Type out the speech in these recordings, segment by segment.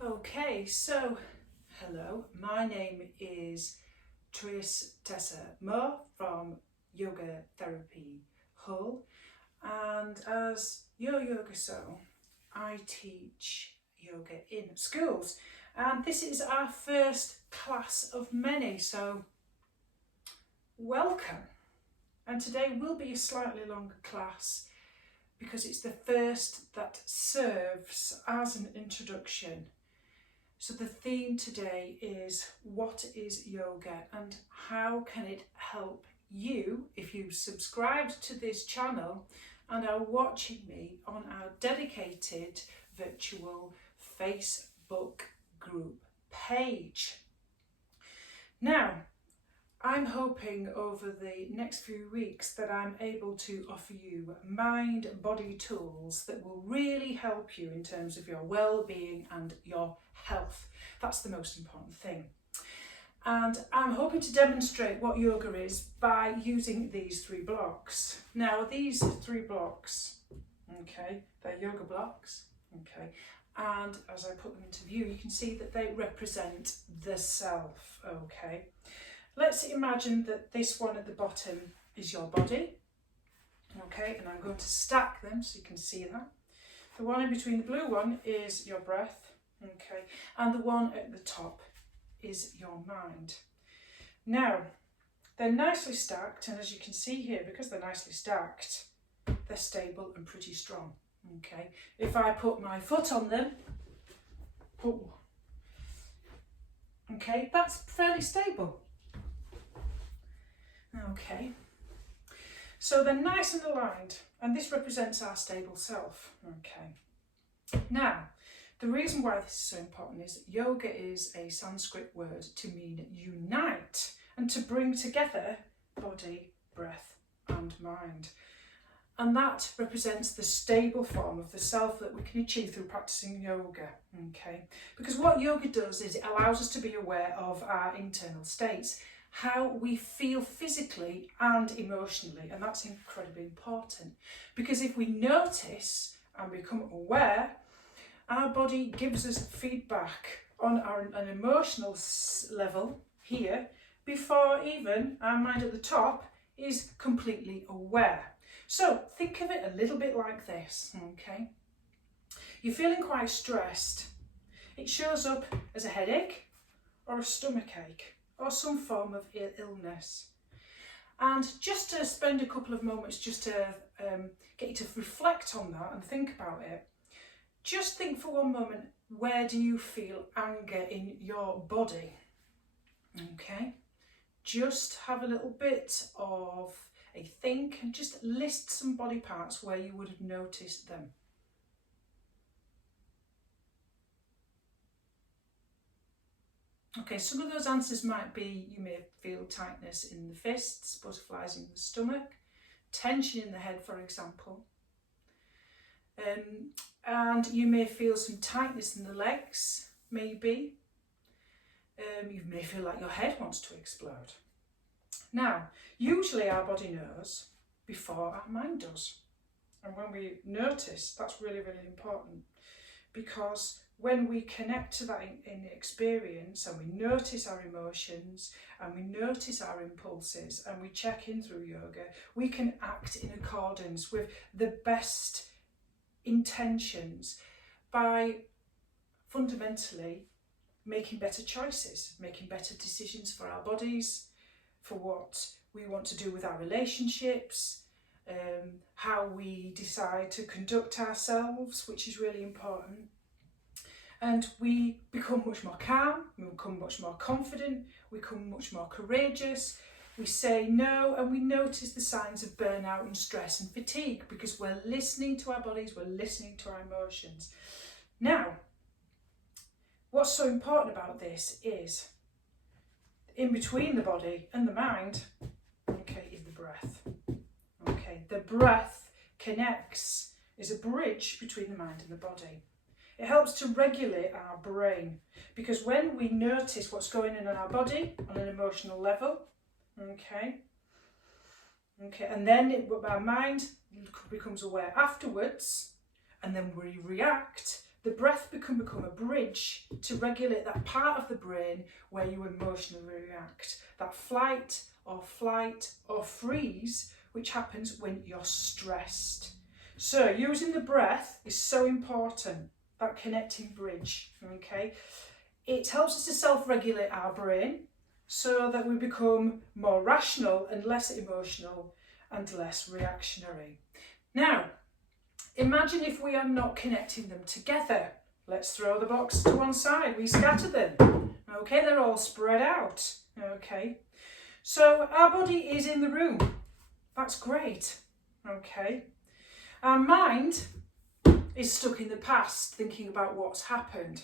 Okay, so hello, my name is Tessa Moore from Yoga Therapy Hull, and as your yoga so, I teach yoga in schools, and this is our first class of many, so welcome. And today will be a slightly longer class because it's the first that serves as an introduction. So the theme today is what is yoga and how can it help you if you subscribed to this channel and are watching me on our dedicated virtual Facebook group page. Now, I'm hoping over the next few weeks that I'm able to offer you mind-body tools that will really help you in terms of your well-being and your health. That's the most important thing. And I'm hoping to demonstrate what yoga is by using these 3 blocks. Now, these 3 blocks, okay, they're yoga blocks, okay, and as I put them into view, you can see that they represent the self, okay. Let's imagine that this one at the bottom is your body, okay, and I'm going to stack them so you can see that. The one in between the blue one is your breath, okay, and the one at the top is your mind. Now, they're nicely stacked, and as you can see here, because they're nicely stacked, they're stable and pretty strong, okay. If I put my foot on them, okay, that's fairly stable. Okay, so they're nice and aligned, and this represents our stable self. Okay, now the reason why this is so important is that yoga is a Sanskrit word to mean unite and to bring together body, breath and mind, and that represents the stable form of the self that we can achieve through practicing yoga. Okay, because what yoga does is it allows us to be aware of our internal states, how we feel physically and emotionally, and that's incredibly important, because if we notice and become aware, our body gives us feedback on an emotional level here before even our mind at the top is completely aware. So think of it a little bit like this, okay? You're feeling quite stressed. It shows up as a headache or a stomach ache, or some form of illness. And just to spend a couple of moments just to get you to reflect on that and think about it, just think for one moment, where do you feel anger in your body? Okay, just have a little bit of a think and just list some body parts where you would have noticed them. Okay, some of those answers might be you may feel tightness in the fists, butterflies in the stomach, tension in the head, for example. And you may feel some tightness in the legs, maybe. You may feel like your head wants to explode. Now, usually our body knows before our mind does. And when we notice, that's really, really important, because when we connect to that in experience and we notice our emotions and we notice our impulses and we check in through yoga, we can act in accordance with the best intentions by fundamentally making better choices, making better decisions for our bodies, for what we want to do with our relationships, how we decide to conduct ourselves, which is really important. And we become much more calm, we become much more confident, we become much more courageous, we say no, and we notice the signs of burnout and stress and fatigue because we're listening to our bodies, we're listening to our emotions. Now, what's so important about this is in between the body and the mind, okay, is the breath. Okay, the breath connects, is a bridge between the mind and the body. It helps to regulate our brain, because when we notice what's going on in our body on an emotional level, okay, and then our mind becomes aware afterwards, and then we react, the breath can become a bridge to regulate that part of the brain where you emotionally react, that flight or freeze, which happens when you're stressed. So using the breath is so important, that connecting bridge, okay? It helps us to self-regulate our brain so that we become more rational and less emotional and less reactionary. Now, imagine if we are not connecting them together. Let's throw the boxes to one side, we scatter them. Okay, they're all spread out, okay? So our body is in the room, that's great, okay? Our mind is stuck in the past, thinking about what's happened,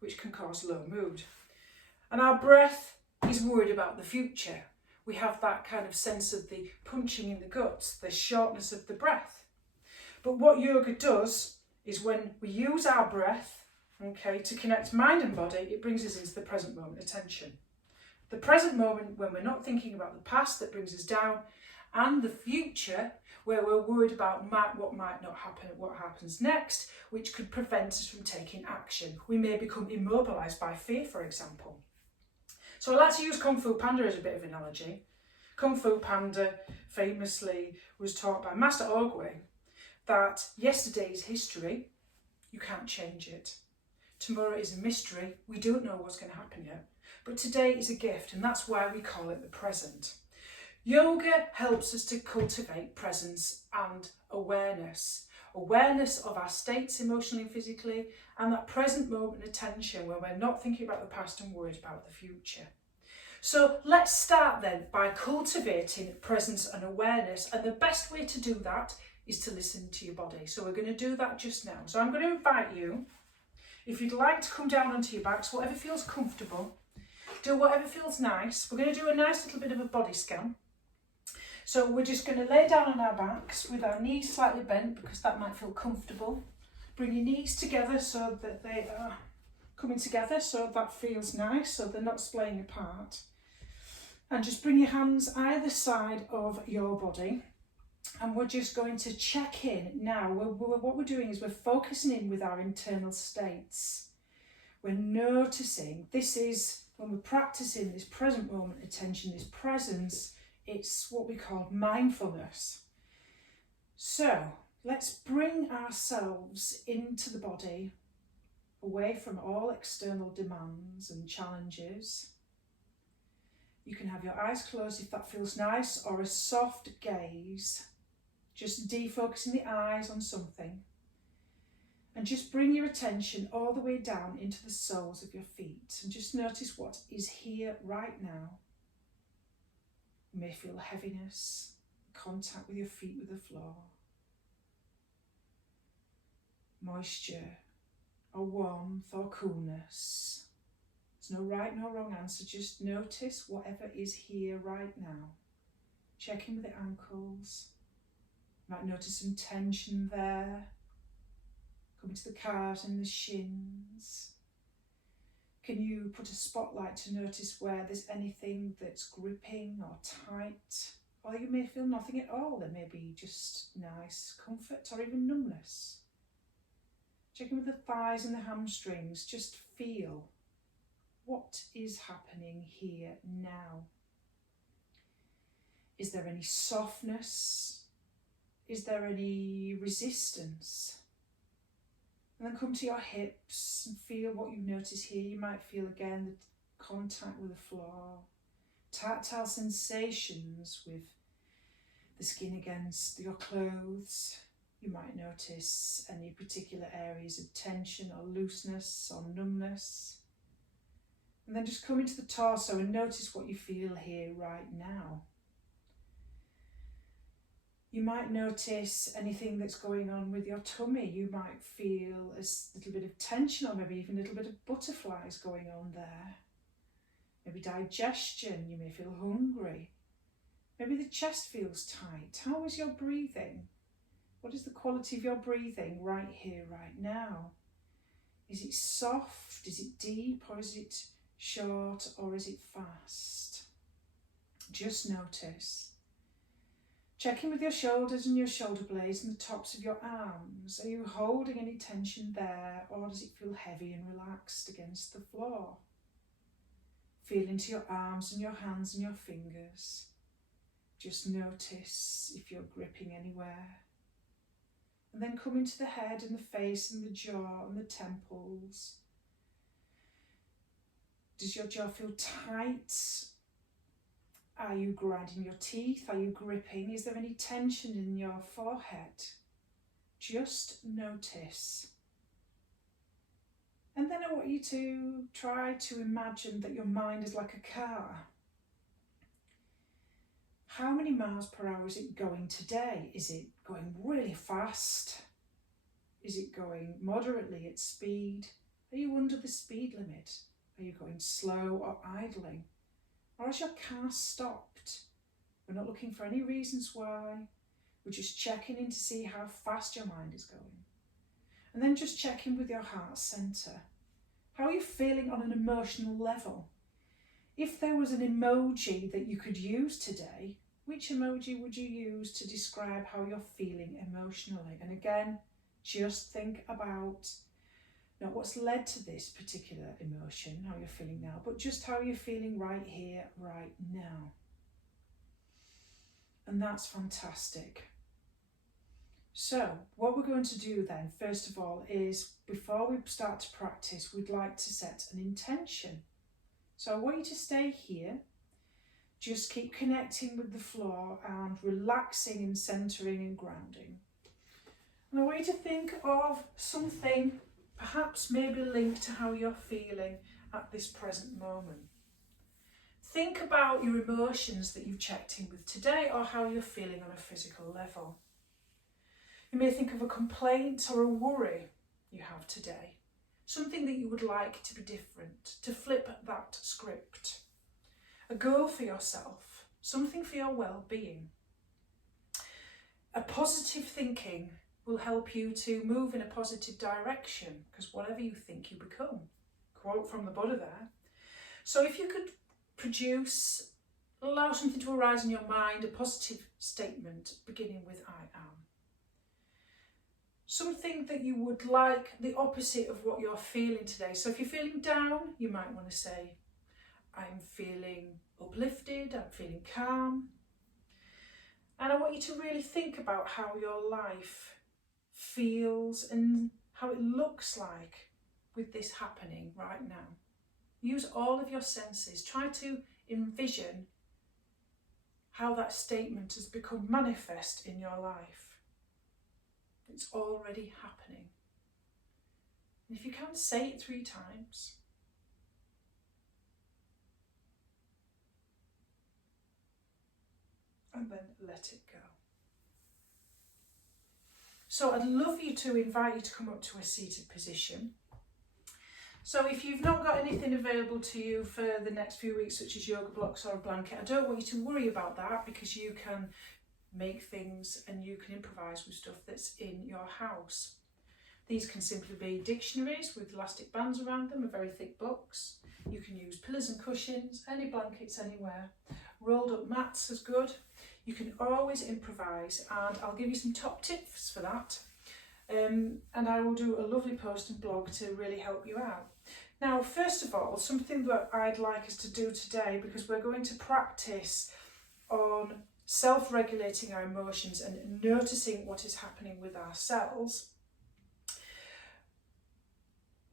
which can cause low mood. And our breath is worried about the future. We have that kind of sense of the punching in the guts, the shortness of the breath. But what yoga does is when we use our breath, okay, to connect mind and body, it brings us into the present moment attention. The present moment when we're not thinking about the past that brings us down, and the future where we're worried about what might not happen, what happens next, which could prevent us from taking action. We may become immobilised by fear, for example. So I like to use Kung Fu Panda as a bit of an analogy. Kung Fu Panda famously was taught by Master Ogwe that yesterday is history, you can't change it. Tomorrow is a mystery, we don't know what's going to happen yet. But today is a gift, and that's why we call it the present. Yoga helps us to cultivate presence and awareness. Awareness of our states emotionally and physically, and that present moment attention where we're not thinking about the past and worried about the future. So let's start then by cultivating presence and awareness, and the best way to do that is to listen to your body. So we're going to do that just now. So I'm going to invite you, if you'd like to come down onto your backs, whatever feels comfortable, do whatever feels nice. We're going to do a nice little bit of a body scan. So we're just going to lay down on our backs with our knees slightly bent because that might feel comfortable. Bring your knees together so that they are coming together so that feels nice, so they're not splaying apart. And just bring your hands either side of your body. And we're just going to check in now. What we're doing is we're focusing in with our internal states. We're noticing, this is when we're practicing this present moment attention, this presence, it's what we call mindfulness. So let's bring ourselves into the body, away from all external demands and challenges. You can have your eyes closed if that feels nice, or a soft gaze. Just defocusing the eyes on something. And just bring your attention all the way down into the soles of your feet. And just notice what is here right now. You may feel heaviness, contact with your feet with the floor. Moisture, or warmth, or coolness. There's no right nor wrong answer, just notice whatever is here right now. Check in with the ankles. You might notice some tension there. Coming to the calves and the shins. Can you put a spotlight to notice where there's anything that's gripping or tight? Or you may feel nothing at all. There may be just nice comfort or even numbness. Check in with the thighs and the hamstrings. Just feel what is happening here now. Is there any softness? Is there any resistance? And then come to your hips and feel what you notice here. You might feel again the contact with the floor, tactile sensations with the skin against your clothes. You might notice any particular areas of tension or looseness or numbness. And then just come into the torso and notice what you feel here right now. You might notice anything that's going on with your tummy. You might feel a little bit of tension or maybe even a little bit of butterflies going on there. Maybe digestion, you may feel hungry. Maybe the chest feels tight. How is your breathing? What is the quality of your breathing right here, right now? Is it soft? Is it deep? Or is it short? Or is it fast? Just notice. Check in with your shoulders and your shoulder blades and the tops of your arms. Are you holding any tension there, or does it feel heavy and relaxed against the floor? Feel into your arms and your hands and your fingers. Just notice if you're gripping anywhere. And then come into the head and the face and the jaw and the temples. Does your jaw feel tight? Are you grinding your teeth? Are you gripping? Is there any tension in your forehead? Just notice. And then I want you to try to imagine that your mind is like a car. How many miles per hour is it going today? Is it going really fast? Is it going moderately at speed? Are you under the speed limit? Are you going slow or idling? Or has your car stopped? We're not looking for any reasons why. We're just checking in to see how fast your mind is going. And then just check in with your heart centre. How are you feeling on an emotional level? If there was an emoji that you could use today, which emoji would you use to describe how you're feeling emotionally? And again, just think about not what's led to this particular emotion, how you're feeling now, but just how you're feeling right here, right now. And that's fantastic. So what we're going to do then, first of all, is before we start to practice, we'd like to set an intention. So I want you to stay here. Just keep connecting with the floor and relaxing and centering and grounding. And I want you to think of something perhaps maybe linked to how you're feeling at this present moment. Think about your emotions that you've checked in with today, or how you're feeling on a physical level. You may think of a complaint or a worry you have today, something that you would like to be different, to flip that script. A goal for yourself, something for your well-being. A positive thinking will help you to move in a positive direction, because whatever you think, you become. Quote from the Buddha there. So if you could allow something to arise in your mind, a positive statement beginning with I am. Something that you would like, the opposite of what you're feeling today. So if you're feeling down, you might want to say, I'm feeling uplifted, I'm feeling calm. And I want you to really think about how your life feels and how it looks like with this happening right now. Use all of your senses. Try to envision how that statement has become manifest in your life. It's already happening. And if you can, say it 3 times. And then let it go. So I'd love to invite you to come up to a seated position. So if you've not got anything available to you for the next few weeks, such as yoga blocks or a blanket, I don't want you to worry about that, because you can make things and you can improvise with stuff that's in your house. These can simply be dictionaries with elastic bands around them, or very thick books. You can use pillows and cushions, any blankets anywhere. Rolled up mats is good. You can always improvise, and I'll give you some top tips for that. And I will do a lovely post and blog to really help you out. Now, first of all, something that I'd like us to do today, because we're going to practice on self-regulating our emotions and noticing what is happening with ourselves.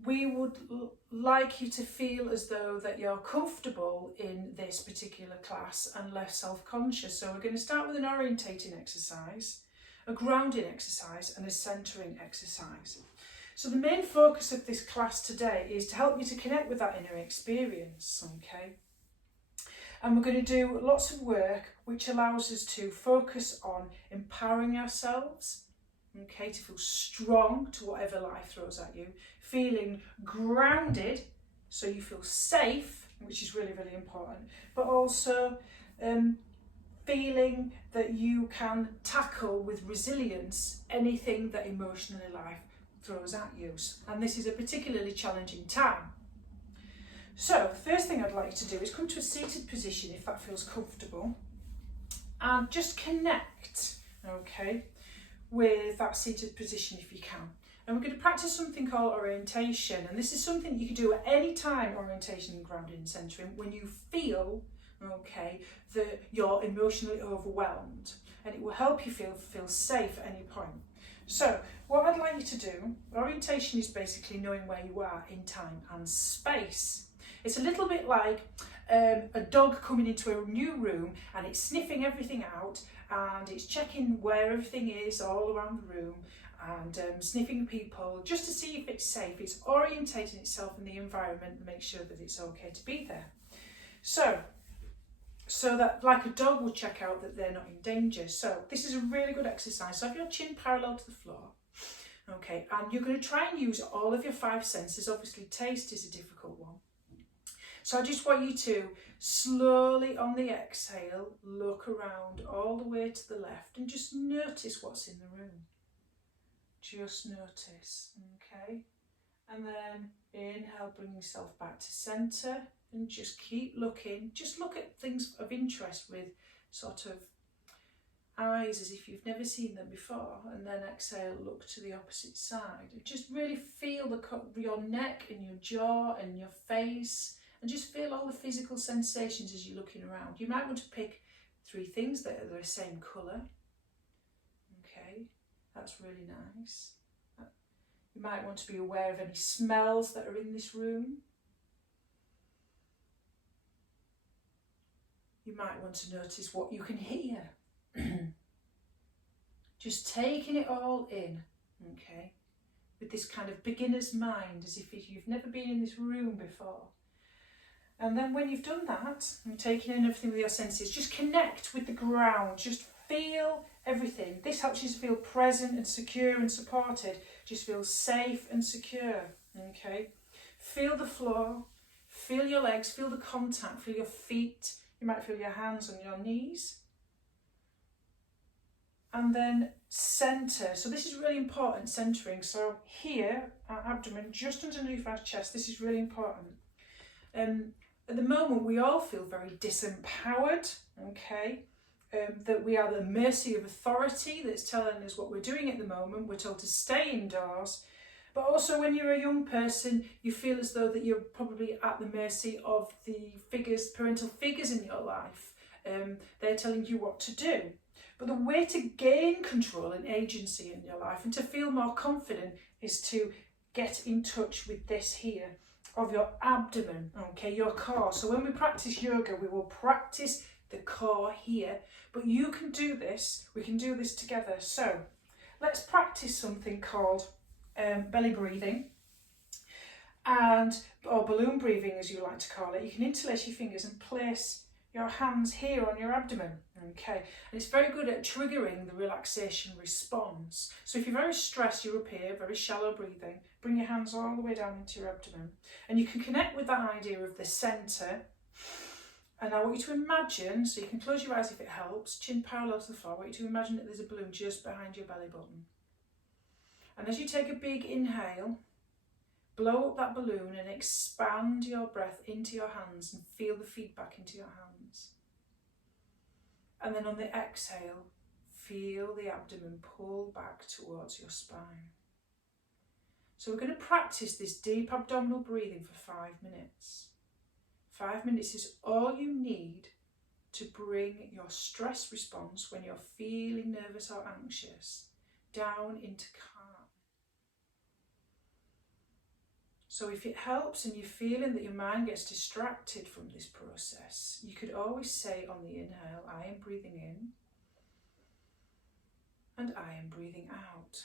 We would like you to feel as though that you're comfortable in this particular class and less self-conscious. So we're going to start with an orientating exercise, a grounding exercise, and a centering exercise. So the main focus of this class today is to help you to connect with that inner experience, okay? And we're going to do lots of work which allows us to focus on empowering ourselves, okay, to feel strong to whatever life throws at you, feeling grounded so you feel safe, which is really, really important, but also feeling that you can tackle with resilience anything that emotionally life throws at you. And this is a particularly challenging time. So the first thing I'd like you to do is come to a seated position if that feels comfortable. and just connect, okay, with that seated position if you can. And we're going to practice something called orientation, and this is something you can do at any time, orientation and grounding and centering, when you feel, okay, that you're emotionally overwhelmed, and it will help you feel safe at any point. So what I'd like you to do, orientation is basically knowing where you are in time and space. It's a little bit like a dog coming into a new room and it's sniffing everything out and it's checking where everything is all around the room and sniffing people just to see if it's safe. It's orientating itself in the environment and make sure that it's okay to be there. So that like a dog will check out that they're not in danger. So this is a really good exercise. So have your chin parallel to the floor. Okay, and you're going to try and use all of your 5 senses. Obviously taste is a difficult one. So I just want you to slowly on the exhale, look around all the way to the left and just notice what's in the room. Just notice, okay? And then inhale, bring yourself back to centre and just keep looking. Just look at things of interest with sort of eyes as if you've never seen them before, and then exhale, look to the opposite side. And just really feel your neck and your jaw and your face, and just feel all the physical sensations as you're looking around. You might want to pick 3 things that are the same colour. Okay, that's really nice. You might want to be aware of any smells that are in this room. You might want to notice what you can hear. Just taking it all in, okay, with this kind of beginner's mind, as if you've never been in this room before. And then when you've done that, and taking in everything with your senses, just connect with the ground, just feel everything. This helps you to feel present and secure and supported. Just feel safe and secure, okay? Feel the floor, feel your legs, feel the contact, feel your feet. You might feel your hands on your knees. And then centre. So this is really important, centering. So here, our abdomen, just underneath our chest, this is really important. At the moment, we all feel very disempowered, okay? That we are at the mercy of authority that's telling us what we're doing at the moment. We're told to stay indoors. But also when you're a young person, you feel as though that you're probably at the mercy of the parental figures in your life. They're telling you what to do. But the way to gain control and agency in your life and to feel more confident is to get in touch with this here of your abdomen, okay, your core. So when we practice yoga, we will practice the core here, but you can do this, we can do this together. So let's practice something called belly breathing, or balloon breathing as you like to call it. You can interlace your fingers and place your hands here on your abdomen, okay? And it's very good at triggering the relaxation response. So if you're very stressed, you're up here, very shallow breathing, bring your hands all the way down into your abdomen. And you can connect with that idea of the centre. And I want you to imagine, so you can close your eyes if it helps, chin parallel to the floor. I want you to imagine that there's a balloon just behind your belly button. And as you take a big inhale, blow up that balloon and expand your breath into your hands and feel the feedback into your hands. And then on the exhale, feel the abdomen pull back towards your spine. So we're going to practice this deep abdominal breathing for 5 minutes. 5 minutes is all you need to bring your stress response when you're feeling nervous or anxious down into calm. So if it helps and you're feeling that your mind gets distracted from this process, you could always say on the inhale, I am breathing in and I am breathing out.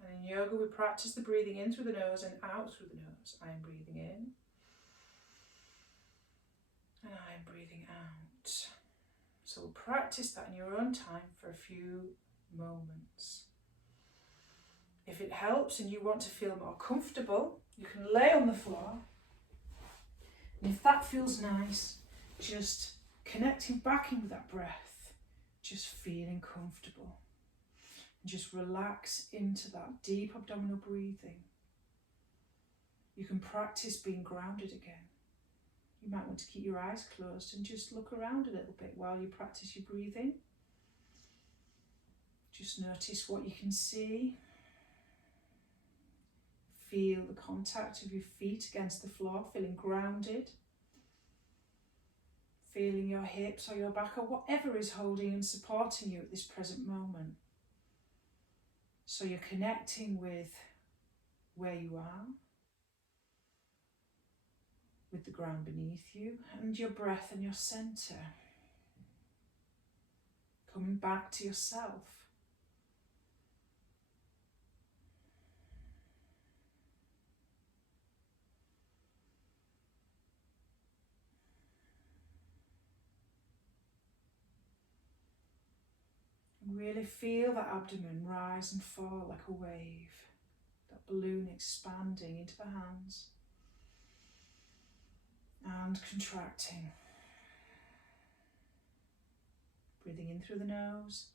And in yoga we practice the breathing in through the nose and out through the nose. I am breathing in and I am breathing out. So we'll practice that in your own time for a few moments. If it helps and you want to feel more comfortable, you can lay on the floor. And if that feels nice, just connecting back in with that breath, just feeling comfortable. And just relax into that deep abdominal breathing. You can practice being grounded again. You might want to keep your eyes closed and just look around a little bit while you practice your breathing. Just notice what you can see. Feel the contact of your feet against the floor, feeling grounded. Feeling your hips or your back or whatever is holding and supporting you at this present moment. So you're connecting with where you are, with the ground beneath you, and your breath and your centre. Coming back to yourself. Really feel that abdomen rise and fall like a wave, that balloon expanding into the hands and contracting. Breathing in through the nose,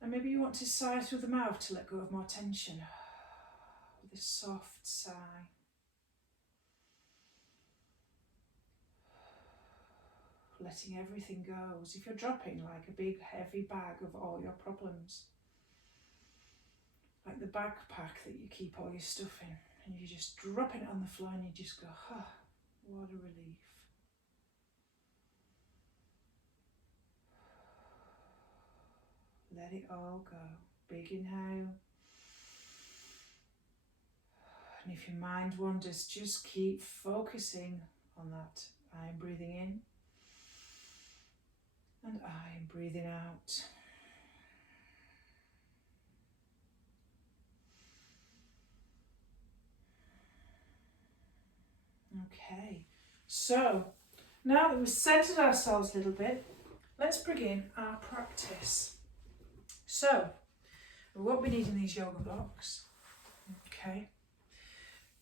and maybe you want to sigh through the mouth to let go of more tension with a soft sigh. Letting everything go, as if you're dropping like a big heavy bag of all your problems. Like the backpack that you keep all your stuff in, and you're just dropping it on the floor and you just go, oh, what a relief. Let it all go. Big inhale. And if your mind wanders, just keep focusing on that. I am breathing in. And I am breathing out. Okay, so now that we've centered ourselves a little bit, let's begin our practice. So, we won't be needing these yoga blocks. Okay.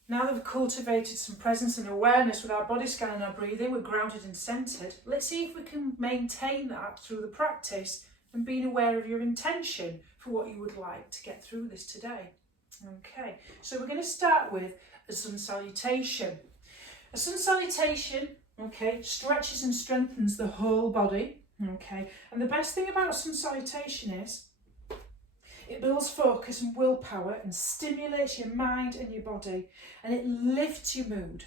Now that we've cultivated some presence and awareness with our body scan and our breathing, we're grounded and centered. Let's see if we can maintain that through the practice and being aware of your intention for what you would like to get through this today. Okay, so we're going to start with a sun salutation. A sun salutation, okay, stretches and strengthens the whole body. Okay, and the best thing about a sun salutation is it builds focus and willpower and stimulates your mind and your body, and it lifts your mood,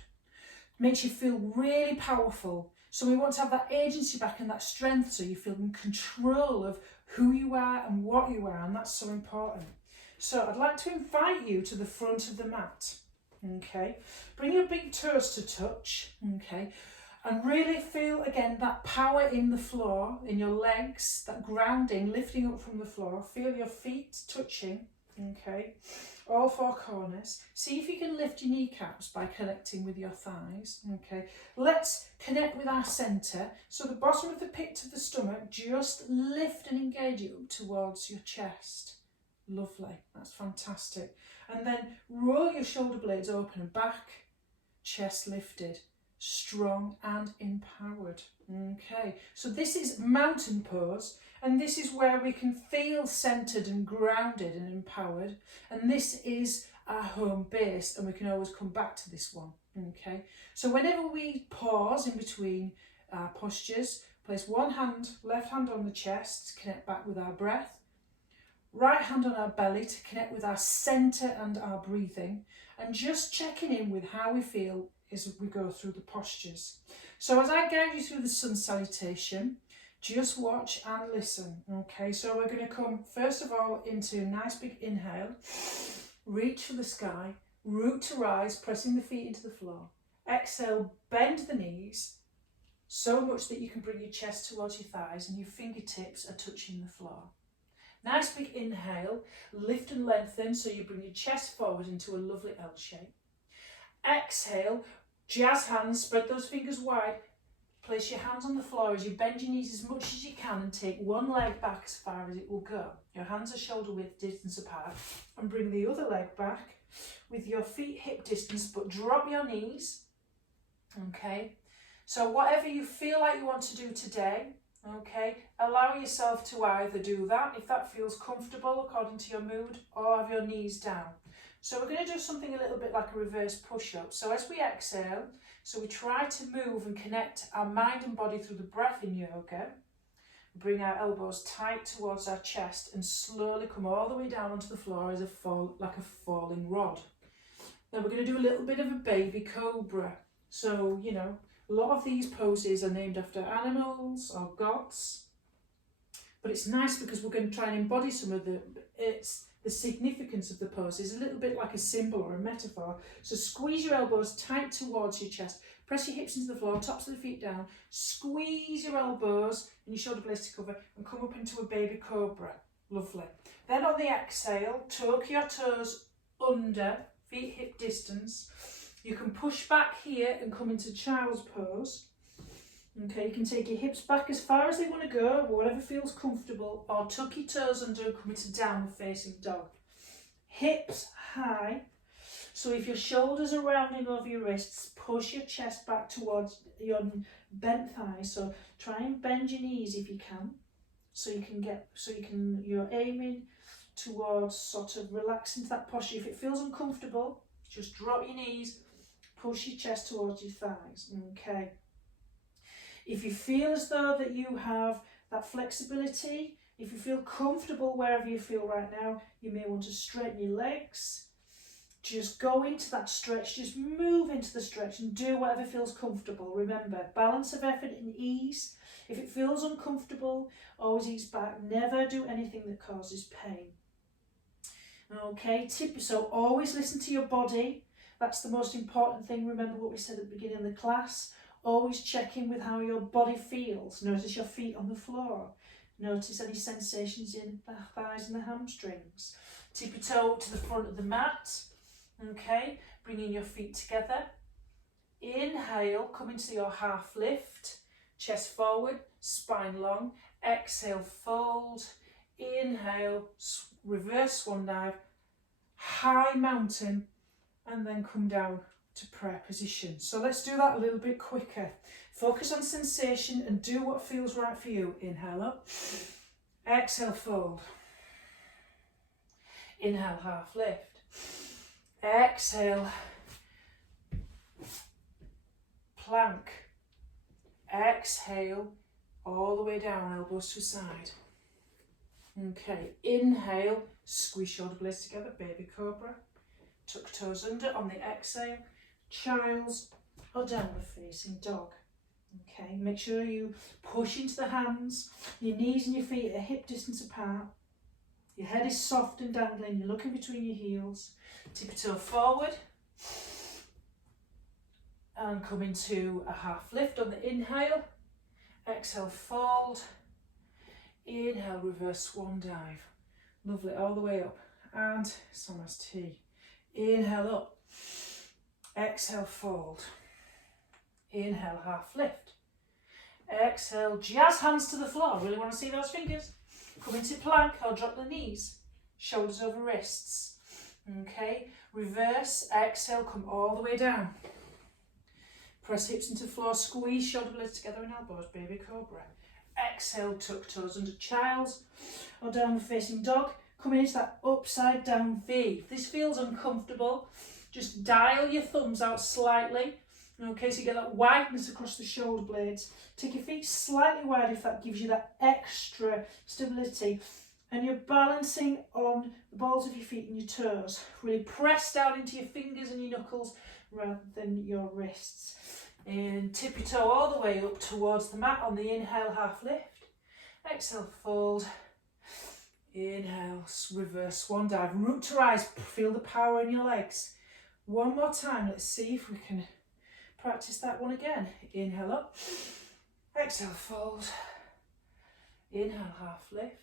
makes you feel really powerful. So we want to have that agency back and that strength, so you feel in control of who you are and what you are, and that's so important. So I'd like to invite you to the front of the mat. Okay, bring your big toes to touch. Okay. And really feel, again, that power in the floor, in your legs, that grounding, lifting up from the floor. Feel your feet touching, okay, all four corners. See if you can lift your kneecaps by connecting with your thighs, okay. Let's connect with our centre. So the bottom of the pit of the stomach, just lift and engage it up towards your chest. Lovely, that's fantastic. And then roll your shoulder blades open and back, chest lifted. Strong and empowered. Okay, so this is mountain pose, and this is where we can feel centered and grounded and empowered, and this is our home base, and we can always come back to this one. Okay, so whenever we pause in between our postures, place one hand, left hand on the chest to connect back with our breath, right hand on our belly to connect with our center and our breathing, and just checking in with how we feel as we go through the postures. So as I guide you through the sun salutation, just watch and listen. Okay, so we're going to come first of all into a nice big inhale, reach for the sky, root to rise, pressing the feet into the floor. Exhale, bend the knees so much that you can bring your chest towards your thighs and your fingertips are touching the floor. Nice big inhale, lift and lengthen so you bring your chest forward into a lovely L shape. Exhale, jazz hands, spread those fingers wide, place your hands on the floor as you bend your knees as much as you can and take one leg back as far as it will go. Your hands are shoulder width distance apart, and bring the other leg back with your feet hip distance, but drop your knees. Okay, so whatever you feel like you want to do today, okay, allow yourself to either do that if that feels comfortable according to your mood, or have your knees down. So we're going to do something a little bit like a reverse push-up. So as we exhale, so we try to move and connect our mind and body through the breath in yoga. Bring our elbows tight towards our chest and slowly come all the way down onto the floor as like a falling rod. Then we're going to do a little bit of a baby cobra. So, you know, a lot of these poses are named after animals or gods. But it's nice because we're going to try and embody some of the significance of the pose is a little bit like a symbol or a metaphor. So squeeze your elbows tight towards your chest, press your hips into the floor, tops of the feet down, squeeze your elbows and your shoulder blades to cover and come up into a baby cobra. Lovely. Then on the exhale, tuck your toes under, feet hip distance. You can push back here and come into child's pose. Okay, you can take your hips back as far as they want to go, whatever feels comfortable, or tuck your toes under and come into downward facing dog. Hips high, so if your shoulders are rounding over your wrists, push your chest back towards your bent thighs. So try and bend your knees if you can, you're aiming towards sort of relax into that posture. If it feels uncomfortable, just drop your knees, push your chest towards your thighs. Okay. If you feel as though that you have that flexibility, if you feel comfortable wherever you feel right now, you may want to straighten your legs. Just go into that stretch, just move into the stretch and do whatever feels comfortable. Remember, balance of effort and ease. If it feels uncomfortable, always ease back. Never do anything that causes pain. Okay, so always listen to your body. That's the most important thing. Remember what we said at the beginning of the class. Always check in with how your body feels. Notice your feet on the floor. Notice any sensations in the thighs and the hamstrings. Tip your toe to the front of the mat. Okay, bringing your feet together. Inhale, come into your half lift. Chest forward, spine long. Exhale, fold. Inhale, reverse swan dive. High mountain. And then come down to prayer position. So let's do that a little bit quicker. Focus on sensation and do what feels right for you. Inhale up. Exhale, fold. Inhale, half lift. Exhale, plank. Exhale, all the way down, elbows to side. Okay, inhale, squeeze shoulder blades together, baby cobra. Tuck toes under on the exhale. Child's or downward facing dog. Okay, make sure you push into the hands, your knees and your feet are hip distance apart. Your head is soft and dangling, you're looking between your heels. Tip your toe forward and come into a half lift on the inhale. Exhale, fold. Inhale, reverse swan dive. Lovely, all the way up. And Samasthi. Inhale up. Exhale, fold. Inhale, half lift. Exhale, jazz hands to the floor. Really want to see those fingers. Come into plank or drop the knees. Shoulders over wrists. Okay, reverse, exhale, come all the way down. Press hips into floor, squeeze shoulder blades together and elbows, baby cobra. Exhale, tuck toes under child's or downward facing dog. Coming into that upside down V. If this feels uncomfortable, just dial your thumbs out slightly. Okay, so you get that wideness across the shoulder blades. Take your feet slightly wide if that gives you that extra stability. And you're balancing on the balls of your feet and your toes. Really press down into your fingers and your knuckles rather than your wrists. And tip your toe all the way up towards the mat on the inhale, half lift. Exhale, fold. Inhale, reverse swan dive. Root to rise, feel the power in your legs. One more time, let's see if we can practice that one again. Inhale up. Exhale, fold. Inhale, half lift.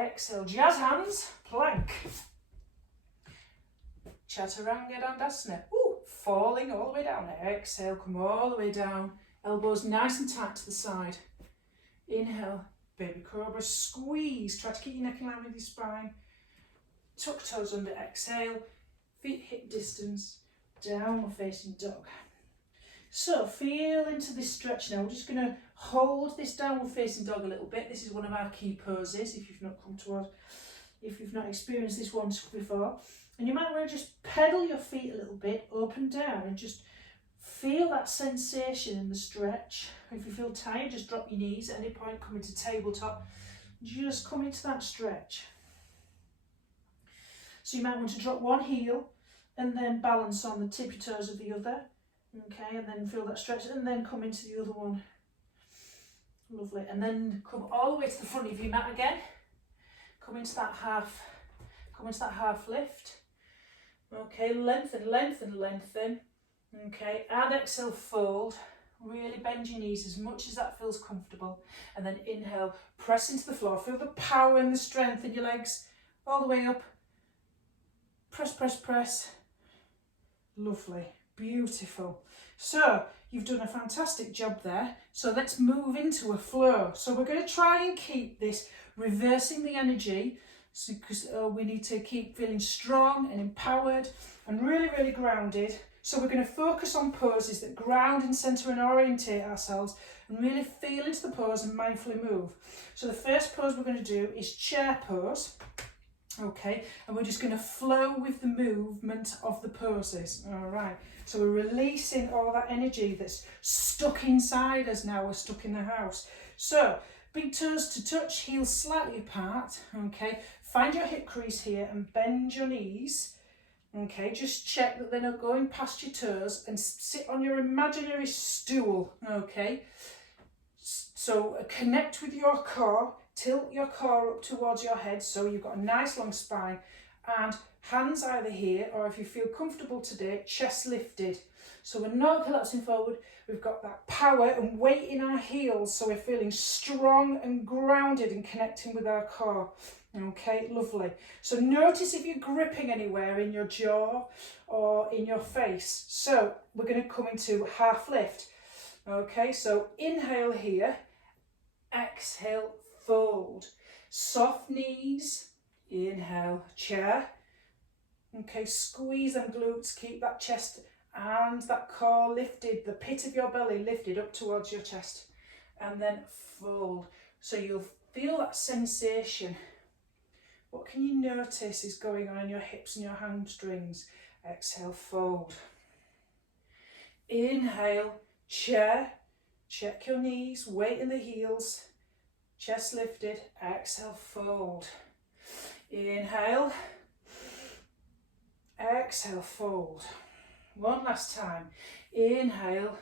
Exhale, jazz hands, plank. Chaturanga Dandasana. Ooh, falling all the way down. Exhale, come all the way down. Elbows nice and tight to the side. Inhale, baby cobra, squeeze. Try to keep your neck in line with your spine. Tuck toes under, exhale. Feet hip distance, downward facing dog. So feel into this stretch now. We're just going to hold this downward facing dog a little bit. This is one of our key poses if you've not experienced this once before. And you might want to just pedal your feet a little bit up and down and just feel that sensation in the stretch. If you feel tired, just drop your knees at any point, come into tabletop. Just come into that stretch. So you might want to drop one heel and then balance on the tippy toes of the other. Okay, and then feel that stretch and then come into the other one. Lovely. And then come all the way to the front of your mat again. Come into that half lift. Okay, lengthen, lengthen, lengthen. Okay, and exhale, fold. Really bend your knees as much as that feels comfortable. And then inhale, press into the floor. Feel the power and the strength in your legs all the way up. Press, press, press. Lovely, beautiful. So you've done a fantastic job there. So let's move into a flow. So we're going to try and keep this reversing the energy, because we need to keep feeling strong and empowered and really, really grounded. So we're going to focus on poses that ground and center and orientate ourselves and really feel into the pose and mindfully move. So the first pose we're going to do is chair pose. Okay, and we're just going to flow with the movement of the poses. All right, so we're releasing all that energy that's stuck inside us now, we're stuck in the house. So big toes to touch, heels slightly apart. Okay, find your hip crease here and bend your knees. Okay, just check that they're not going past your toes and sit on your imaginary stool. Okay, so connect with your core. Tilt your core up towards your head so you've got a nice long spine, and hands either here or, if you feel comfortable today, chest lifted. So we're not collapsing forward, we've got that power and weight in our heels, so we're feeling strong and grounded and connecting with our core. Okay, lovely. So notice if you're gripping anywhere in your jaw or in your face. So we're going to come into half lift. Okay, so inhale here, exhale, fold. Soft knees, inhale, chair. Okay, squeeze them glutes, keep that chest and that core lifted, the pit of your belly lifted up towards your chest, and then fold. So you'll feel that sensation. What can you notice is going on in your hips and your hamstrings? Exhale, fold. Inhale, chair. Check your knees, weight in the heels. Chest lifted, exhale, fold. Inhale, exhale, fold. One last time. Inhale,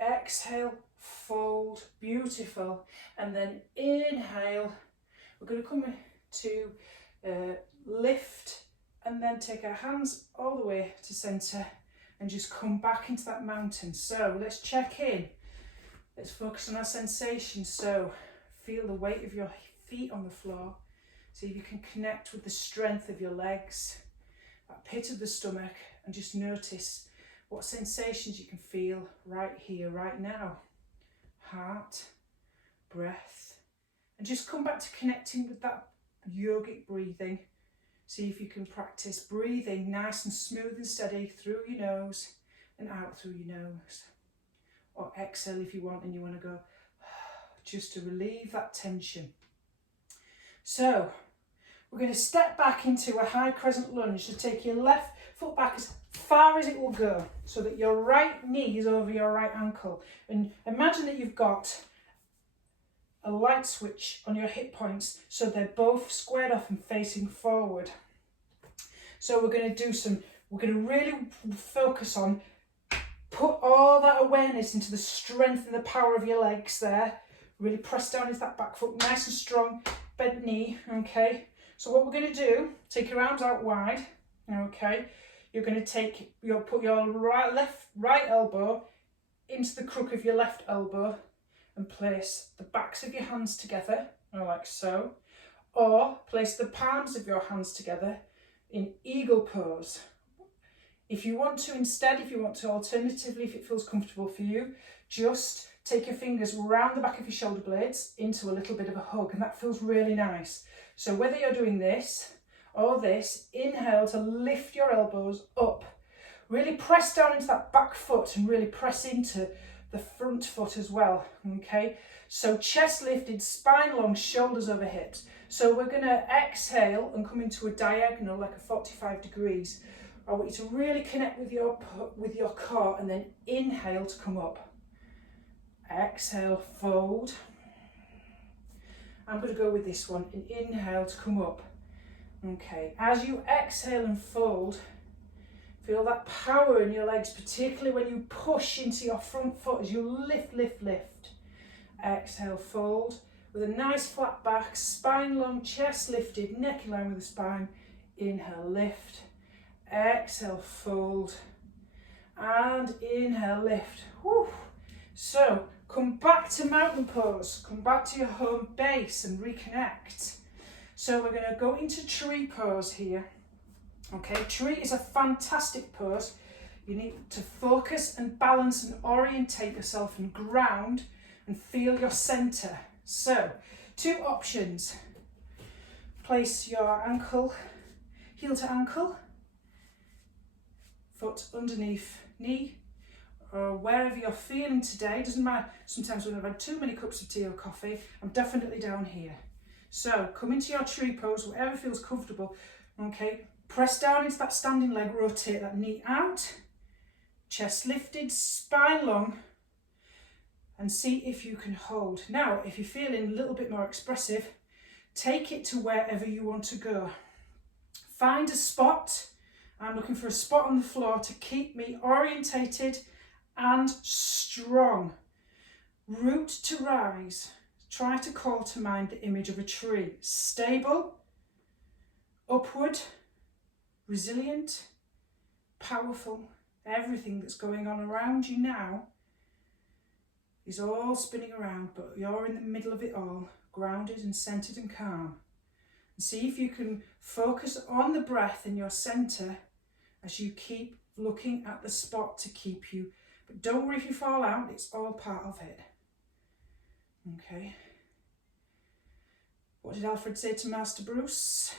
exhale, fold. Beautiful. And then inhale. We're going to come to lift and then take our hands all the way to centre and just come back into that mountain. So let's check in. Let's focus on our sensations. So feel the weight of your feet on the floor. See if you can connect with the strength of your legs, that pit of the stomach, and just notice what sensations you can feel right here, right now. Heart, breath, and just come back to connecting with that yogic breathing. See if you can practice breathing nice and smooth and steady through your nose and out through your nose. Or exhale if you want, and you want to go just to relieve that tension. So we're going to step back into a high crescent lunge. So take your left foot back as far as it will go, so that your right knee is over your right ankle. And imagine that you've got a light switch on your hip points, so they're both squared off and facing forward. So we're going to really focus on, put all that awareness into the strength and the power of your legs there. Really press down into that back foot, nice and strong, bent knee, okay? So what we're going to do, take your arms out wide, okay? You're going to put your right elbow into the crook of your left elbow and place the backs of your hands together, like so. Or place the palms of your hands together in eagle pose. If you want to, alternatively, if it feels comfortable for you, just take your fingers round the back of your shoulder blades into a little bit of a hug, and that feels really nice. So whether you're doing this or this, inhale to lift your elbows up. Really press down into that back foot and really press into the front foot as well, okay? So chest lifted, spine long, shoulders over hips. So we're going to exhale and come into a diagonal, like a 45 degrees. I want you to really connect with your core, and then inhale to come up. Exhale, fold. I'm going to go with this one, and inhale to come up. Okay, as you exhale and fold, feel that power in your legs, particularly when you push into your front foot as you lift, lift, lift. Exhale, fold. With a nice flat back, spine long, chest lifted, neck in line with the spine. Inhale, lift. Exhale, fold. And inhale, lift. Whew. So, come back to mountain pose. Come back to your home base and reconnect. So we're going to go into tree pose here. Okay, tree is a fantastic pose. You need to focus and balance and orientate yourself and ground and feel your centre. So, 2 options. Place your ankle, heel to ankle, foot underneath knee, or wherever you're feeling today. Doesn't matter. Sometimes when I've had too many cups of tea or coffee, I'm definitely down here. So, come into your tree pose, whatever feels comfortable. Okay, press down into that standing leg, rotate that knee out, chest lifted, spine long, and see if you can hold. Now, if you're feeling a little bit more expressive, take it to wherever you want to go. Find a spot. I'm looking for a spot on the floor to keep me orientated and strong. Root to rise. Try to call to mind the image of a tree. Stable, upward, resilient, powerful. Everything that's going on around you now is all spinning around, but you're in the middle of it all, grounded and centered and calm. And see if you can focus on the breath in your center as you keep looking at the spot to keep you. But don't worry if you fall out, it's all part of it. Okay. What did Alfred say to Master Bruce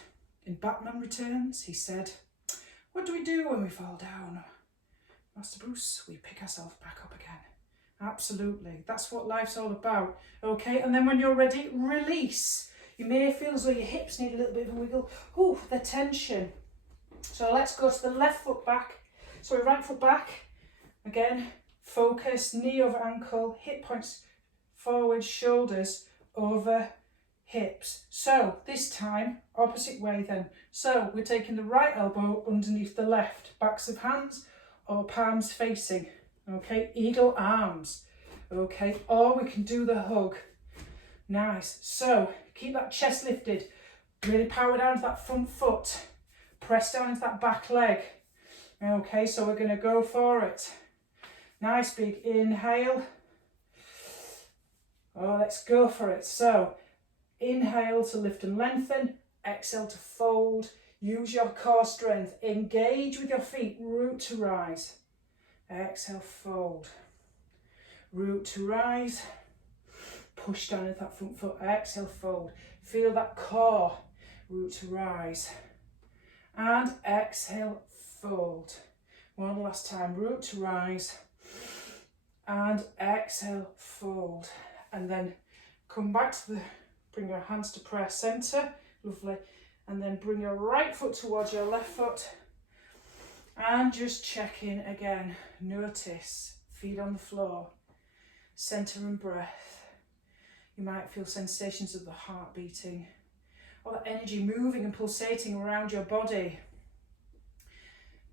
in Batman Returns? He said, "What do we do when we fall down? Master Bruce, we pick ourselves back up again." Absolutely, that's what life's all about. Okay, and then when you're ready, release. You may feel as though your hips need a little bit of a wiggle. Ooh, the tension. So let's go to the left foot back. Sorry, right foot back. Again, focus, knee over ankle, hip points forward, shoulders over hips. So this time, opposite way then. So we're taking the right elbow underneath the left, backs of hands or palms facing. Okay, eagle arms. Okay, or we can do the hug. Nice. So keep that chest lifted. Really power down to that front foot. Press down into that back leg. Okay, so we're going to go for it. Nice big inhale. Oh, let's go for it. So inhale to lift and lengthen. Exhale to fold. Use your core strength. Engage with your feet. Root to rise. Exhale, fold. Root to rise. Push down into that front foot. Exhale, fold. Feel that core. Root to rise. And exhale, fold. One last time. Root to rise. And exhale, fold. And then come back to bring your hands to prayer center. Lovely. And then bring your right foot towards your left foot. And just check in again. Notice, feet on the floor, center and breath. You might feel sensations of the heart beating, or the energy moving and pulsating around your body.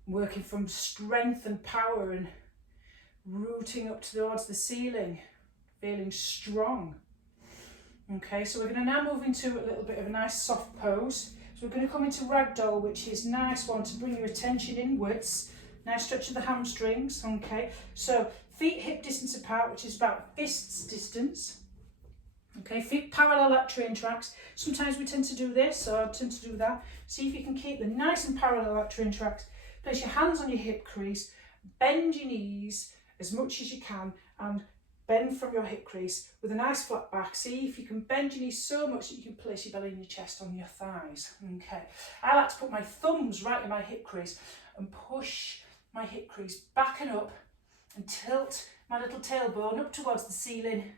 Working from strength and power and rooting up towards the ceiling, feeling strong. Okay, so we're going to now move into a little bit of a nice soft pose. So we're going to come into ragdoll, which is a nice one to bring your attention inwards. Nice stretch of the hamstrings. Okay, so feet hip distance apart, which is about fists distance. Okay, feet parallel at train tracks. Sometimes we tend to do this, or I tend to do that. See if you can keep them nice and parallel at train tracks. Place your hands on your hip crease, bend your knees as much as you can, and bend from your hip crease with a nice flat back. See if you can bend your knees so much that you can place your belly and your chest on your thighs. Okay, I like to put my thumbs right in my hip crease and push my hip crease back and up and tilt my little tailbone up towards the ceiling and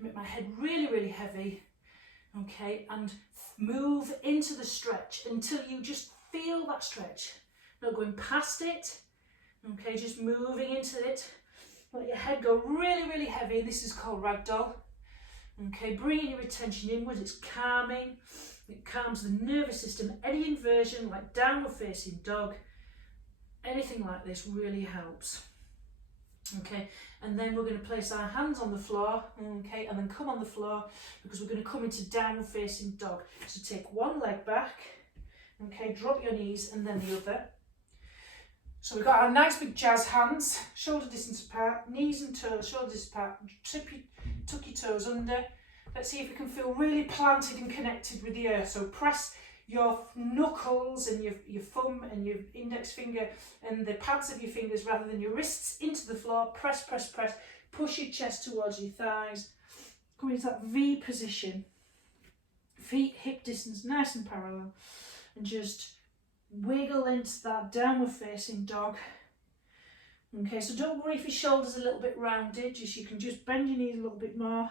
make my head really, really heavy. Okay, and move into the stretch until you just feel that stretch. Not going past it. Okay, just moving into it. Let your head go really, really heavy. This is called ragdoll. Okay, bringing your attention inwards. It's calming. It calms the nervous system. Any inversion, like downward facing dog, anything like this really helps. Okay, and then we're going to place our hands on the floor, okay, and then come on the floor because we're going to come into downward facing dog. So take one leg back, okay, drop your knees and then the other. So we've got our nice big jazz hands, shoulder distance apart, knees and toes, shoulder distance apart, tuck your toes under. Let's see if you can feel really planted and connected with the earth. So press your knuckles and your thumb and your index finger and the pads of your fingers rather than your wrists into the floor. Press, press, press. Push your chest towards your thighs. Come into that V position. Feet hip distance nice and parallel. And just wiggle into that downward facing dog. Okay, so don't worry if your shoulders are a little bit rounded. You can just bend your knees a little bit more.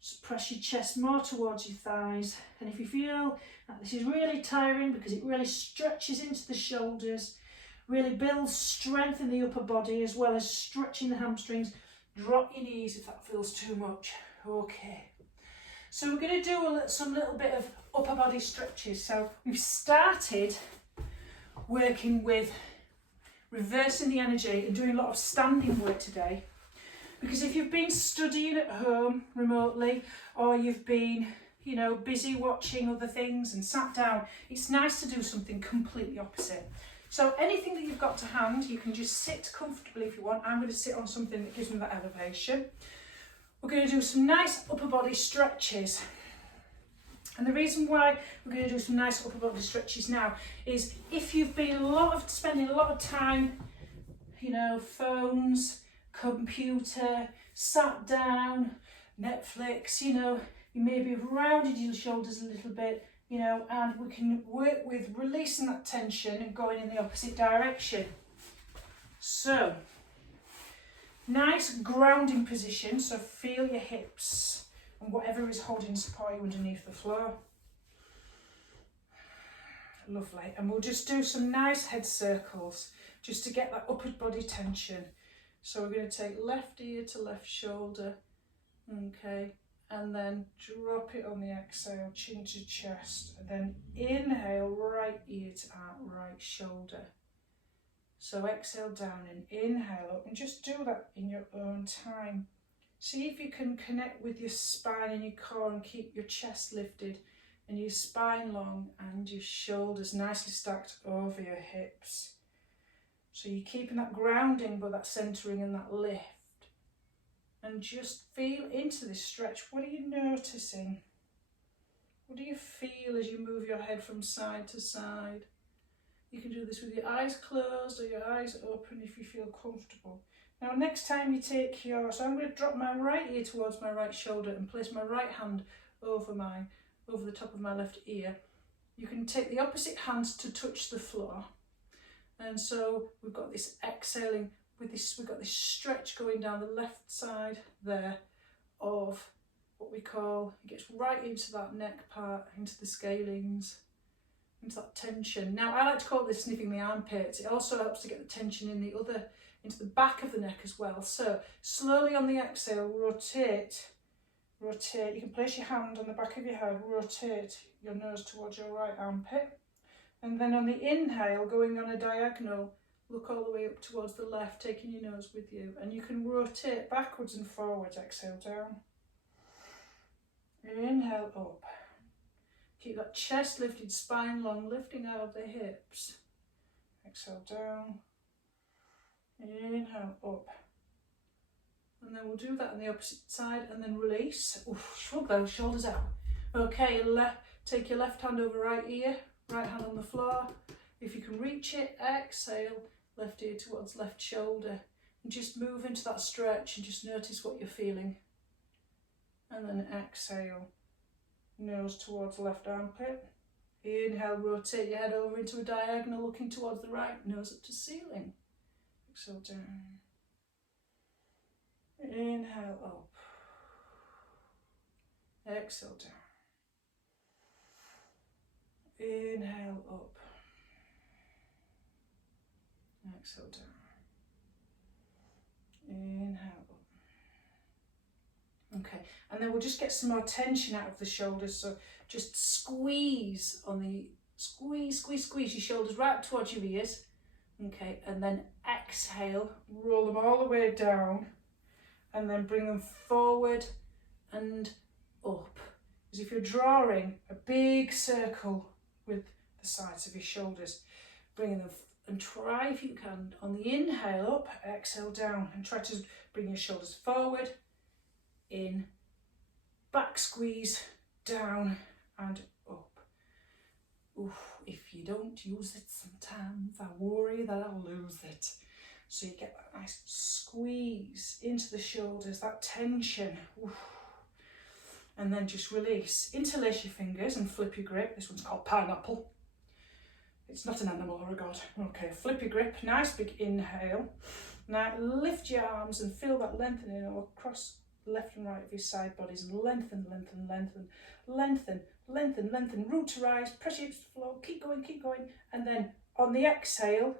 Just press your chest more towards your thighs, and if you feel that this is really tiring because it really stretches into the shoulders, really builds strength in the upper body as well as stretching the hamstrings, drop your knees if that feels too much. Okay, so we're going to do some little bit of upper body stretches. So we've started working with reversing the energy and doing a lot of standing work today. Because if you've been studying at home remotely or you've been, busy watching other things and sat down, it's nice to do something completely opposite. So anything that you've got to hand, you can just sit comfortably if you want. I'm going to sit on something that gives me that elevation. We're going to do some nice upper body stretches. And the reason why we're going to do some nice upper body stretches now is if you've been spending a lot of time, phones, computer, sat down, Netflix, you maybe have rounded your shoulders a little bit, and we can work with releasing that tension and going in the opposite direction. So, nice grounding position, so feel your hips and whatever is holding support you underneath the floor. Lovely, and we'll just do some nice head circles just to get that upper body tension. So we're going to take left ear to left shoulder, okay, and then drop it on the exhale, chin to chest, and then inhale, right ear to right shoulder. So exhale down and inhale up, and just do that in your own time. See if you can connect with your spine and your core and keep your chest lifted and your spine long and your shoulders nicely stacked over your hips. So you're keeping that grounding but that centering and that lift. And just feel into this stretch. What are you noticing? What do you feel as you move your head from side to side? You can do this with your eyes closed or your eyes open if you feel comfortable. Now next time you take so I'm going to drop my right ear towards my right shoulder and place my right hand over the top of my left ear. You can take the opposite hands to touch the floor. And so we've got this exhaling with this, we've got this stretch going down the left side there of what we call, it gets right into that neck part, into the scalings, into that tension. Now I like to call this sniffing the armpits. It also helps to get the tension into the back of the neck as well. So slowly on the exhale, rotate. You can place your hand on the back of your head, rotate your nose towards your right armpit. And then on the inhale, going on a diagonal, look all the way up towards the left, taking your nose with you. And you can rotate backwards and forwards, exhale down. Inhale up. Keep that chest lifted, spine long, lifting out of the hips. Exhale down. Inhale up. And then we'll do that on the opposite side and then release. Oof, shrug those shoulders out. Okay, take your left hand over right ear, right hand on the floor. If you can reach it, exhale, left ear towards left shoulder. And just move into that stretch and just notice what you're feeling. And then exhale, nose towards left armpit. Inhale, rotate your head over into a diagonal, looking towards the right, nose up to ceiling. Exhale down. Inhale up. Exhale down. Inhale up. Exhale down. Inhale up. Okay, and then we'll just get some more tension out of the shoulders. So just squeeze on the, squeeze your shoulders right towards your ears. Okay, and then exhale, roll them all the way down, and then bring them forward and up. As if you're drawing a big circle with the sides of your shoulders, bringing them, and try if you can, on the inhale up, exhale down, and try to bring your shoulders forward, in, back squeeze, down and up. Oof, if you don't use it sometimes, I worry that I'll lose it. So you get that nice squeeze into the shoulders, that tension. Oof. And then just release. Interlace your fingers and flip your grip. This one's called pineapple. It's not an animal or a god. Okay, flip your grip, nice big inhale. Now lift your arms and feel that lengthening all across left and right of your side bodies, and lengthen, lengthen, lengthen, lengthen, lengthen, lengthen, root to rise, press your hips to the floor, keep going, and then on the exhale,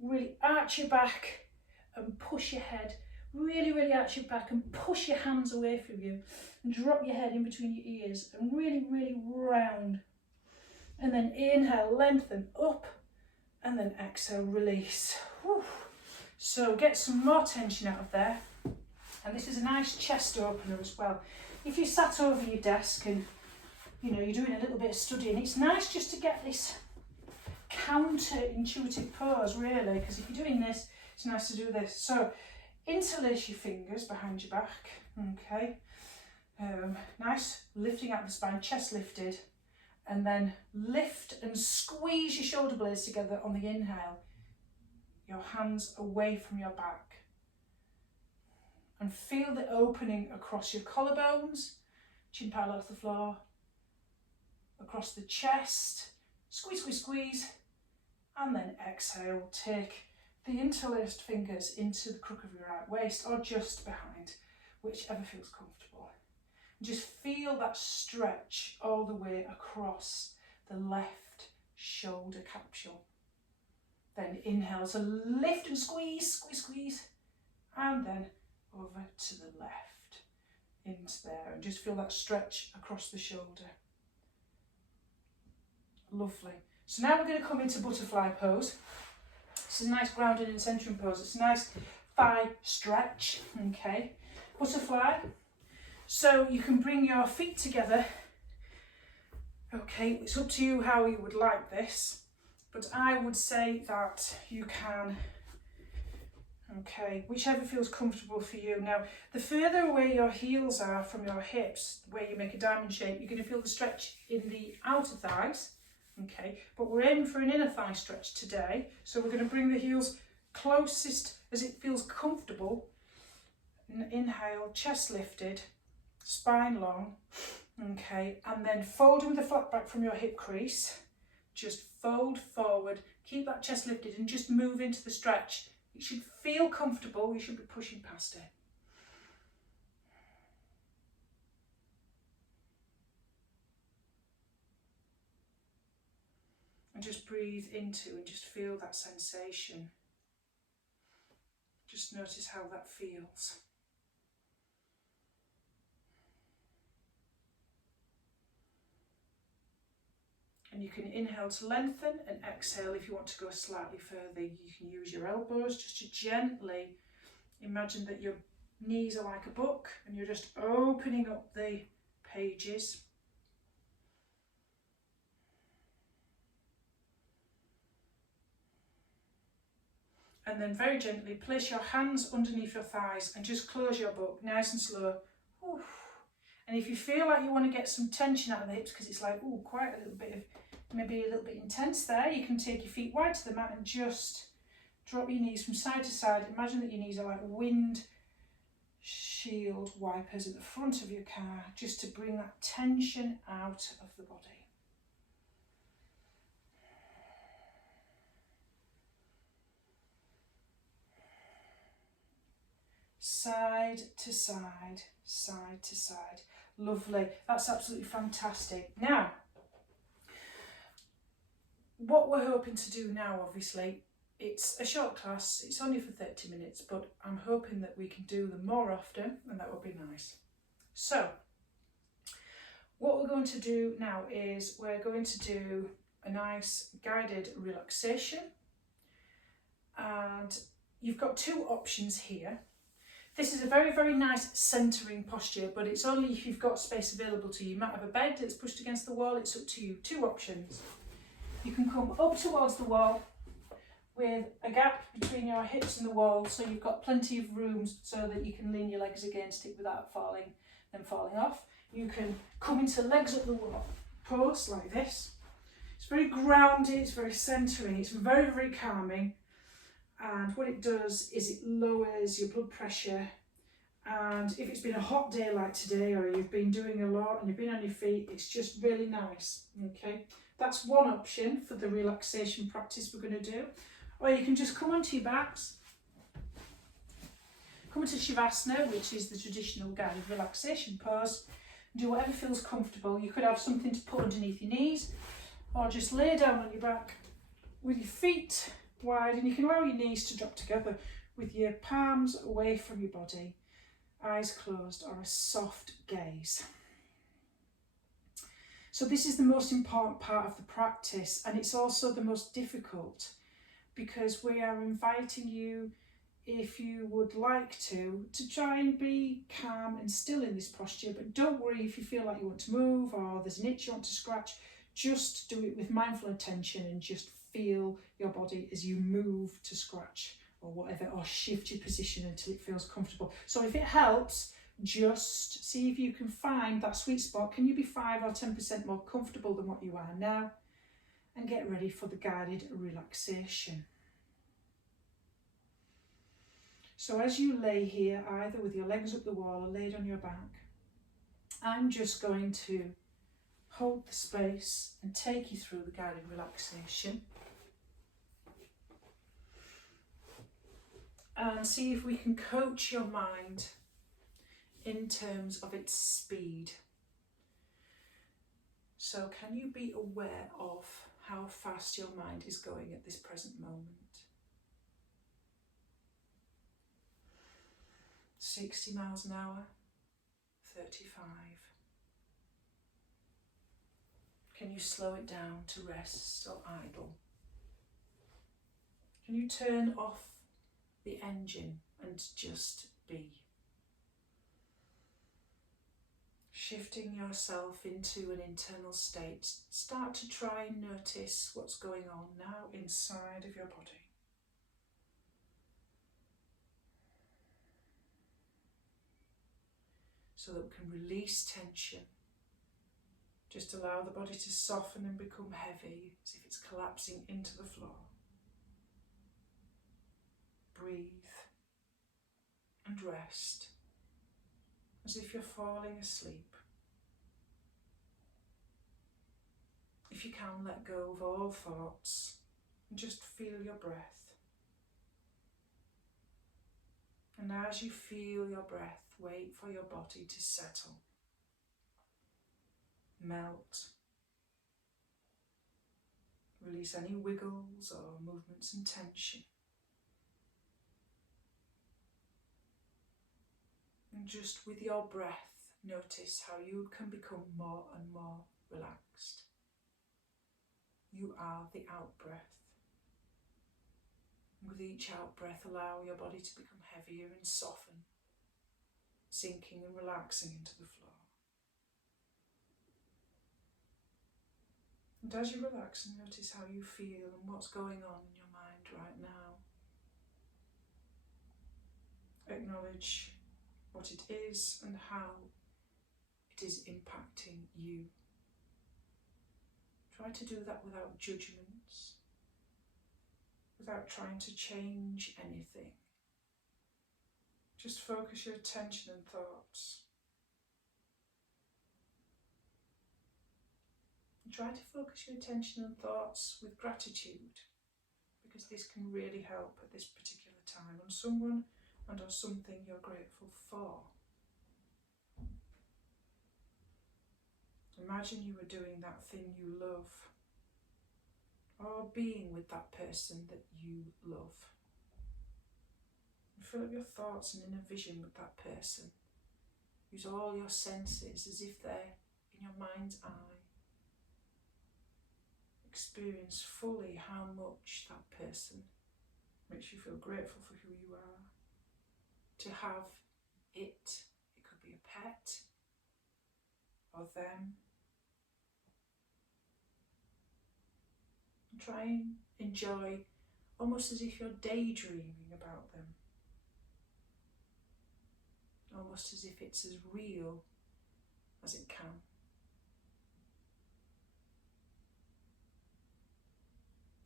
really arch your back and push your head, really arch your back and push your hands away from you, and drop your head in between your ears, and really round. And then inhale, lengthen up, and then exhale, release. Whew. So get some more tension out of there. And this is a nice chest opener as well. If you sat over your desk and you're doing a little bit of studying, it's nice just to get this counter-intuitive pose, really, because if you're doing this, it's nice to do this. So interlace your fingers behind your back, okay. Nice lifting out the spine, chest lifted, and then lift and squeeze your shoulder blades together on the inhale. Your hands away from your back. And feel the opening across your collarbones, chin parallel to the floor, across the chest, squeeze, and then exhale. Take the interlaced fingers into the crook of your right waist or just behind, whichever feels comfortable. And just feel that stretch all the way across the left shoulder capsule. Then inhale, so lift and squeeze, and then over to the left, into there, and just feel that stretch across the shoulder. Lovely. So now we're going to come into butterfly pose. This is a nice grounding and centering pose. It's a nice thigh stretch, okay. Butterfly. So you can bring your feet together. Okay, it's up to you how you would like this, but I would say that you can, okay, whichever feels comfortable for you. Now, the further away your heels are from your hips, where you make a diamond shape, you're going to feel the stretch in the outer thighs, okay, but we're aiming for an inner thigh stretch today, so we're going to bring the heels closest as it feels comfortable. Inhale, chest lifted, spine long, okay, and then folding with the flat back from your hip crease, just fold forward, keep that chest lifted and just move into the stretch. It should feel comfortable, you should be pushing past it. And just breathe into and just feel that sensation. Just notice how that feels. And you can inhale to lengthen and exhale if you want to go slightly further. You can use your elbows just to gently imagine that your knees are like a book and you're just opening up the pages. And then very gently place your hands underneath your thighs and just close your book nice and slow. Oof. And if you feel like you want to get some tension out of the hips because it's like, oh, quite a little bit of, maybe a little bit intense there, you can take your feet wide to the mat and just drop your knees from side to side. Imagine that your knees are like wind shield wipers at the front of your car, just to bring that tension out of the body. Side to side, side to side. Lovely. That's absolutely fantastic. Now, what we're hoping to do now, obviously, it's a short class, it's only for 30 minutes, but I'm hoping that we can do them more often, and that would be nice. So, what we're going to do now is we're going to do a nice guided relaxation, and you've got two options here. This is a very, very nice centering posture, but it's only if you've got space available to you. You might have a bed that's pushed against the wall, it's up to you. Two options. You can come up towards the wall with a gap between your hips and the wall, so you've got plenty of room so that you can lean your legs against it without them falling off. You can come into legs up the wall pose like this. It's very grounded, it's very centering, it's very, very calming. And what it does is it lowers your blood pressure, and if it's been a hot day like today, or you've been doing a lot and you've been on your feet, it's just really nice. Okay, that's one option for the relaxation practice we're going to do. Or you can just come onto your backs, come into Shavasana, which is the traditional guided relaxation pose, and do whatever feels comfortable. You could have something to put underneath your knees, or just lay down on your back with your feet wide, and you can allow your knees to drop together with your palms away from your body, eyes closed, or a soft gaze. So this is the most important part of the practice, and it's also the most difficult, because we are inviting you, if you would like to try and be calm and still in this posture. But don't worry if you feel like you want to move or there's an itch you want to scratch. Just do it with mindful attention and just feel your body as you move to scratch or whatever, or shift your position until it feels comfortable. So if it helps, just see if you can find that sweet spot. Can you be 5 or 10% more comfortable than what you are now? And get ready for the guided relaxation. So as you lay here, either with your legs up the wall or laid on your back, I'm just going to hold the space and take you through the guided relaxation. And see if we can coach your mind in terms of its speed. So can you be aware of how fast your mind is going at this present moment? 60 miles an hour, 35. Can you slow it down to rest or idle? Can you turn off the engine and just be? Shifting yourself into an internal state, start to try and notice what's going on now inside of your body. So that we can release tension. Just allow the body to soften and become heavy, as if it's collapsing into the floor. Breathe and rest, as if you're falling asleep. If you can, let go of all thoughts and just feel your breath. And as you feel your breath, wait for your body to settle, melt. Release any wiggles or movements and tension. And just with your breath, notice how you can become more and more relaxed. You are the out-breath. With each out-breath, allow your body to become heavier and soften, sinking and relaxing into the floor. And as you relax, and notice how you feel and what's going on in your mind right now. Acknowledge what it is and how it is impacting you. Try to do that without judgments, without trying to change anything. Just focus your attention and thoughts. And try to focus your attention and thoughts with gratitude, because this can really help at this particular time, on someone and on something you're grateful for. Imagine you were doing that thing you love, or being with that person that you love. And fill up your thoughts and inner vision with that person. Use all your senses as if they're in your mind's eye. Experience fully how much that person makes you feel grateful for who you are. To have it could be a pet or them. And try and enjoy almost as if you're daydreaming about them. Almost as if it's as real as it can.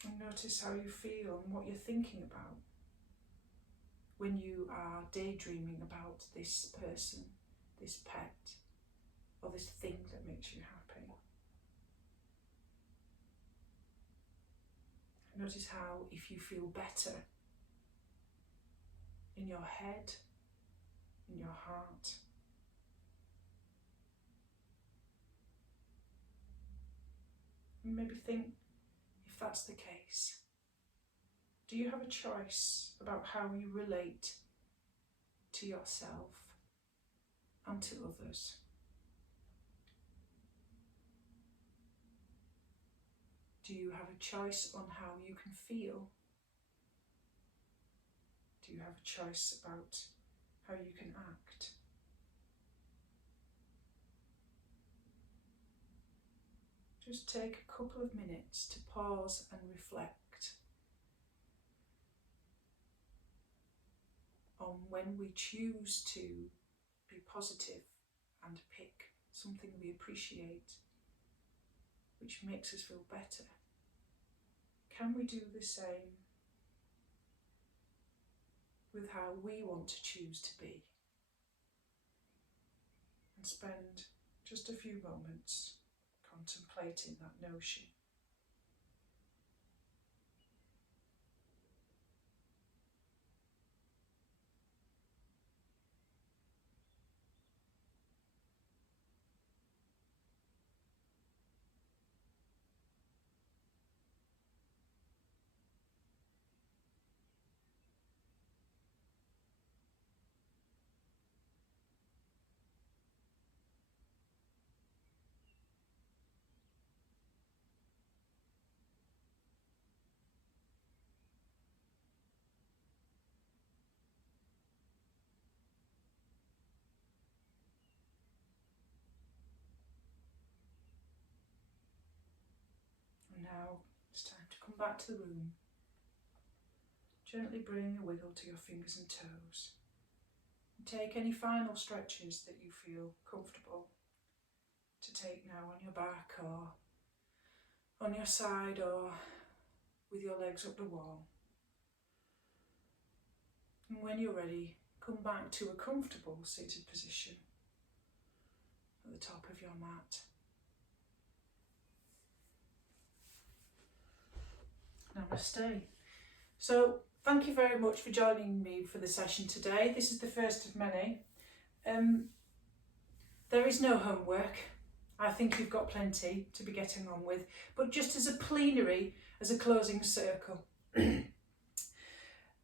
And notice how you feel and what you're thinking about when you are daydreaming about this person, this pet, or this thing that makes you happy. Notice how, if you feel better in your head, in your heart, and maybe think, if that's the case, do you have a choice about how you relate to yourself and to others? Do you have a choice on how you can feel? Do you have a choice about how you can act? Just take a couple of minutes to pause and reflect on when we choose to be positive and pick something we appreciate, which makes us feel better. Can we do the same with how we want to choose to be? And spend just a few moments contemplating that notion. And now it's time to come back to the room. Gently bring a wiggle to your fingers and toes. And take any final stretches that you feel comfortable to take now on your back or on your side or with your legs up the wall. And when you're ready, come back to a comfortable seated position at the top of your mat. Namaste. So thank you very much for joining me for the session today. This is the first of many. There is no homework. I think you've got plenty to be getting on with, but just as a plenary, as a closing circle,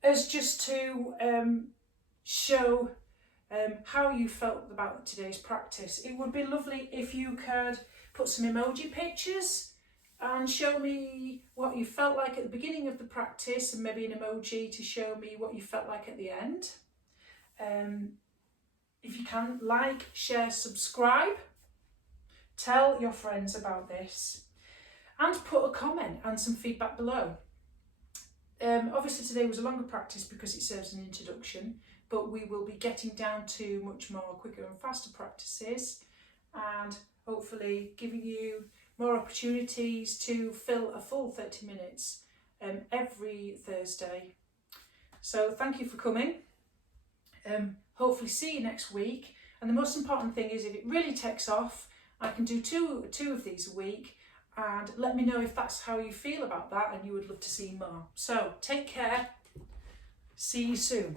as just to show how you felt about today's practice. It would be lovely if you could put some emoji pictures and show me what you felt like at the beginning of the practice, and maybe an emoji to show me what you felt like at the end. If you can, like, share, subscribe, tell your friends about this, and put a comment and some feedback below. Obviously today was a longer practice because it serves an introduction, but we will be getting down to much more quicker and faster practices, and hopefully giving you more opportunities to fill a full 30 minutes every Thursday. So thank you for coming. Hopefully see you next week. And the most important thing is, if it really takes off, I can do two of these a week, and let me know if that's how you feel about that and you would love to see more. So take care. See you soon.